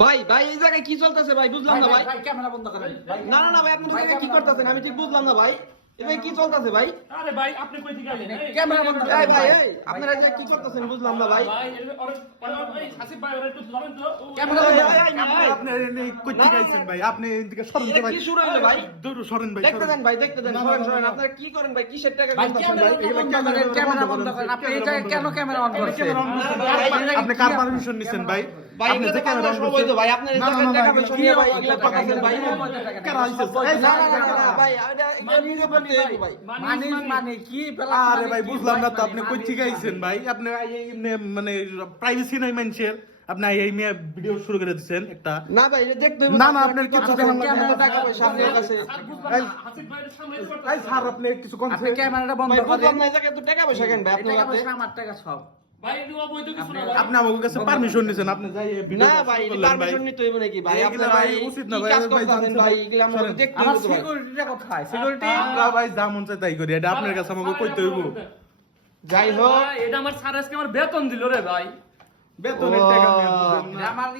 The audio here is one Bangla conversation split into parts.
ভাই ভাই এই জায়গায় কি চলতেছে ভাই বুঝলাম না ভাই। ভাই ক্যামেরা বন্ধ করেন। না না না ভাই আপনি দুজনে কি করতেছেন আমি ঠিক বুঝলাম না ভাই। এবার কি চলতেছে ভাই? আরে ভাই আপনি কই থেকে আইলেন? ক্যামেরা বন্ধ করেন। এই ভাই এই আপনারা যে কি করতেছেন বুঝলাম না ভাই। ভাই এই হাসিব ভাই ওরা একটু ধরেন তো। ক্যামেরা এই, বন্ধ এই, করেন। এই, এই, আপনি এই কই থেকে আইছেন ভাই? আপনি এদিকে সরেন তো এটা ভাই। কি শুরু হলো ভাই? দূর সরেন ভাই। দেখতে সরেন। দেন ভাই দেখতে দেন না, না, সরেন না, সরেন না। আপনারা কি করেন ভাই কিসের টাকা ভাই করতেছেন ক্যামেরা ভাই? বন্ধ করেন, ক্যামেরা বন্ধ করেন। আপনি এটা কেন ক্যামেরা অন করছেন? ক্যামেরা অন করছেন। না, না, ভাই, আপনি কার পারমিশন নিছেন ভাই? ভাই আপনি এগুলো যে তো ক্যামেরা ক্যামেরা অন সবই তো করছেন। ভাই আপনার এই না, না, জায়গায় না, টাকা না, পয়সা কি নিয়ে ভাই আবার এগুলো টাকা করতেছেন ভাই। কারা আইছে? এই না স্যার, না না না ভাই এটা নিজে বলতে হবে ভাই। মানি মানে কি? আরে ভাই বুঝলাম না তো আপনি কই থেকে আইছেন ভাই? আপনি এমনি মানে প্রাইভেসি নাই মানুষের। আপনি এই মিয়া ভিডিও শুরু করে দিয়েছেন একটা। না ভাই এটা দেখতে হবে না, না, আপনার কিছু জানার লাগবে না। টাকা পয়সা আপনার কাছে হাসিব ভাইয়ের সামনে এই স্যার আপনি কিছু কোন আপনি ক্যামেরাটা বন্ধ ভাই বুঝলাম করেন। না এই জায়গায় তো টাকা পয়সা কেন ভাই এই আপনার টাকা হাতে? পয়সা আমার টাকা সব। ভাই এগুলো বৈধ কিছু না ভাই। আপনি আমার কাছে পারমিশন নিছেন। আপনি যাই এই ভিডিও না ভাই এটা পারমিশন নিতে হইব নাকি ভাই এগুলা আপনারা ভাই এই উচিত না কি ভাই, কাজ ভাই করতেছেন জানছে ভাই ভাই। এগুলা আমরা সরেন। দেখতে আমার হইব তো ভাই। সিকিউরিটিটা কোথায়? সিকিউরিটি আমরা ভাই যা মন চায় তাই করি। এটা আপনার কাছে আমাকে কইতে হইব। যাই হোক ভাই, এটা আমার স্যার আজকে আমার বেতন দিল রে ভাই। বেতনের টাকা নিয়ে বুঝেন না। আমার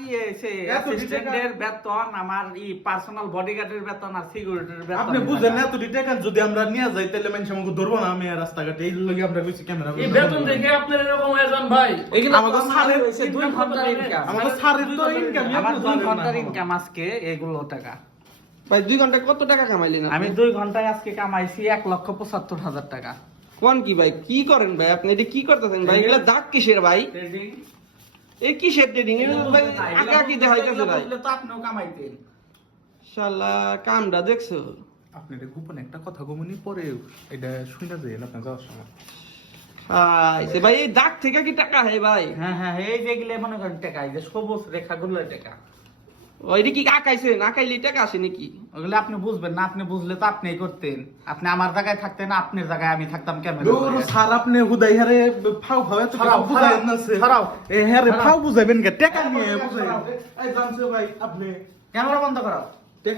সে এত অ্যাসিস্ট্যান্টের বেতন, আমার পার্সোনাল বডিগার্ডের বেতন আর সিকিউরিটির বেতন। আপনি বুঝেন না এত টাকা যদি আমরা নিয়ে যাই তাহলে মানুষ আমাকে ধরবো না। আমি আর রাস্তাঘাটে এই লগে আমরা কইছি ক্যামেরা এই বেতন দেখে আপনার এরকম হয়ে যান ভাই। এগুলো আমাকে আমার স্যারের হয়েছে 2 ঘন্টার ইনকাম। আমাকে স্যারের তো ইনকাম আমার 2 ঘন্টার ইনকাম আজকে এগুলো টাকা। ভাই 2 ঘন্টা কত টাকা কামাইলেন আপনি? আমি 2 ঘন্টায় আজকে কামাইছি 1,75,000 টাকা। কোন কি ভাই কি করেন ভাই আপনি এটা কি করতেছেন ভাই এগুলা দাগ কিসের ভাই? ট্রেডিং এই কিসের ট্রেডিং এগুলো ভাই আঁকা কি দেখাইতেছে ভাই? তো আপনিও কামাইতেন। শালা কামটা দেখছো? আপনি এটা গোপনে একটা কথা গোমনি পরে এটা শুনতে যাই আপনি যাওয়ার সময়। আইছে ভাই এই দাগ থেকে কি টাকা হয় ভাই? হ্যাঁ হ্যাঁ, এই যেগুলো মনে করেন টাকা, এই যে সবুজ রেখাগুলো টাকা। ওইটা কি আঁকাইছেন আঁকাইলে টাকা আসে নাকি? ওগুলো আপনি বুঝবেন না, আপনি বুঝলে তো আপনিই করতেন। আপনি আমার জায়গায় থাকতেন, আপনার জায়গায় আমি থাকতাম ক্যামেরা। দূর স্যার আপনি হুদাই হারে ফাও ফাও এত ছাড়াও, বুঝাইন না স্যার। ছাড়াও। এ হারে ছাড়াও। ফাও বুঝাইবেন কে টাকা নিয়ে ছাড়াও। বুঝাইন। এই জানছে ভাই আপনি ক্যামেরা বন্ধ করো।